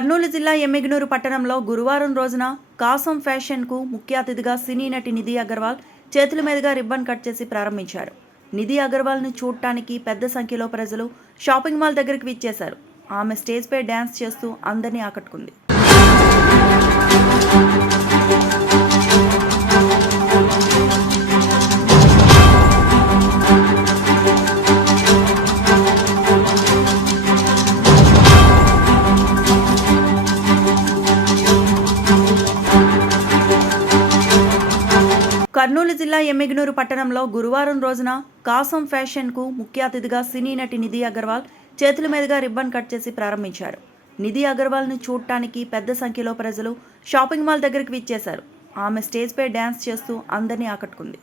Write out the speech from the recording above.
కర్నూలు జిల్లా ఎమ్మిగనూరు పట్టణంలో గురువారం రోజున కాసం ఫ్యాషన్కు ముఖ్య అతిథిగా సినీ నటి నిధి అగర్వాల్ చేతుల మీదుగా రిబ్బన్ కట్ చేసి ప్రారంభించారు. నిధి అగర్వాల్ను చూడటానికి పెద్ద సంఖ్యలో ప్రజలు షాపింగ్ మాల్ దగ్గరికి విచ్చేశారు. ఆమె స్టేజ్పై డ్యాన్స్ చేస్తూ అందరినీ ఆకట్టుకుంది. కర్నూలు జిల్లా ఎమ్మిగనూరు పట్టణంలో గురువారం రోజున కాసం ఫ్యాషన్కు ముఖ్య అతిథిగా సినీ నటి నిధి అగర్వాల్ చేతుల మీదుగా రిబ్బన్ కట్ చేసి ప్రారంభించారు. నిధి అగర్వాల్ను చూడటానికి పెద్ద సంఖ్యలో ప్రజలు షాపింగ్ మాల్ దగ్గరికి విచ్చేశారు. ఆమె స్టేజ్పై డ్యాన్స్ చేస్తూ అందరినీ ఆకట్టుకుంది.